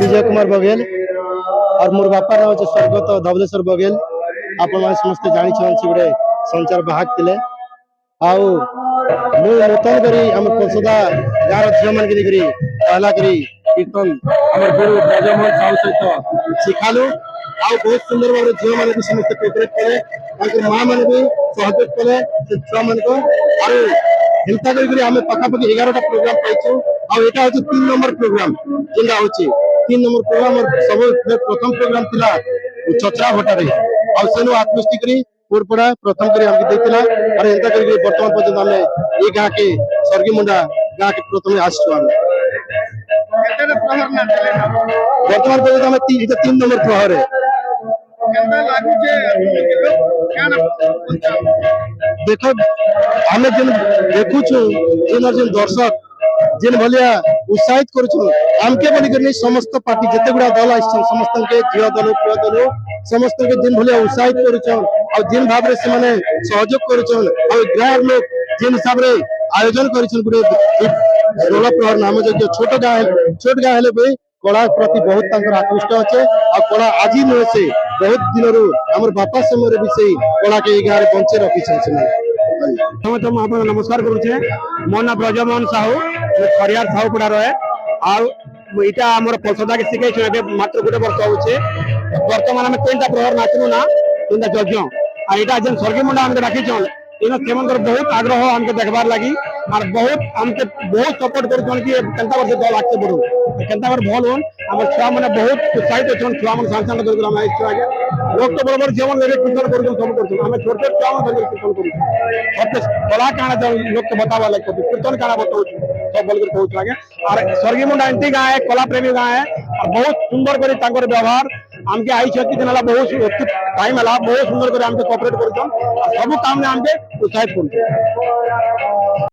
विजय कुमार बघेल और मोर बापा ना होचे स्वर्गत धवलेश्वर बघेल आपण माने समस्त जानि छन से गुडे संचार बाहक थिले आउ मु नूतन करी हमर पसदा गार झियो मन के दिगरी पहला करी कीर्तन हमर गुरु ब्रजमोहन साहू सहित सिखालु आउ बहुत सुंदर भाबरे झियो मन भी समस्त कोऑपरेट करे ताकर मां मन भी सहयोग कले से छुआ मन को आउ हिंता करी हमें पकापकी 11 टा प्रोग्राम पाइछु आउ एटा होचे 3 नंबर प्रोग्राम जिंदा होचे 3 नंबर प्रोग्राम और सब प्रथम प्रोग्राम थिला छछरा भटारे आ सेनु आत्मस्ती करी पुरपड़ा प्रथम करी हमके देतिला और एंता करी वर्तमान पर्यंत हमने ए गा के स्वर्गी मुंडा गा के प्रथम आछुआ केते प्रहर ना चले वर्तमान पर्यंत हम 3 नंबर प्रहर है केते लागु जे क्या देखो हमें जन देखु छु जन दर्शक जेन भलिया उत्साहित करू आमके बोली कर समस्त पार्टी जिते गुड़ा दल आसन समस्त के झील दल पुआ दल समस्त के जेन भलिया उत्साहित करुछन और जेन भाव रे से माने सहयोग करुछन और ग्राम लोग जेन हिसाब रे आयोजन करिछन गुडे 16 प्रहर नाम जो छोट गाँ हेले भी कला प्रति बहुत तांकर आकृष्ट अच्छे आ कला आज नुहे से बहुत दिन रु हमर बापा समय भी से कला के गाँ रे बंचे रखिछन से नमस्कार करुछे मो ना ब्रजमोहन साहू खरियार साहूपड़ा रहे आईटा आम पसदा के शिखे मात्र गोटे वर्ष होचे बर्तमान आम 3टा प्रहर नाचनु ना 3टा यज्ञ आईटा जेन स्वर्गी मुंडा हमके राखिछन इन से बहुत आग्रह हमके देखबार लगी और बहुत हमके बहुत सपोर्ट करछन कि केनता वर्ष दल आगे बढ़ू केनता बार भल होन हमर छुआ माने बहुत उत्साहित अछन छुआ मन सांसान कर हम आइछ आगे लोग तो बरोबर जीवन लेके कीर्तन करछन सब करछन हम छोट छोट छुआ मन कीर्तन करू सब कला काना लोग के बतावा लाग कीर्तन काना बताऊ सब बोल कर कहू लागे और स्वर्गी मुंडा एंटी गाँ है कला प्रेमी गाँ है और बहुत सुंदर करी तांकर व्यवहार हमके आई छति दिन बहुत टाइम हला बहुत सुंदर करी हमके कोऑपरेट करछन सब काम में हमके उत्साहित करछन।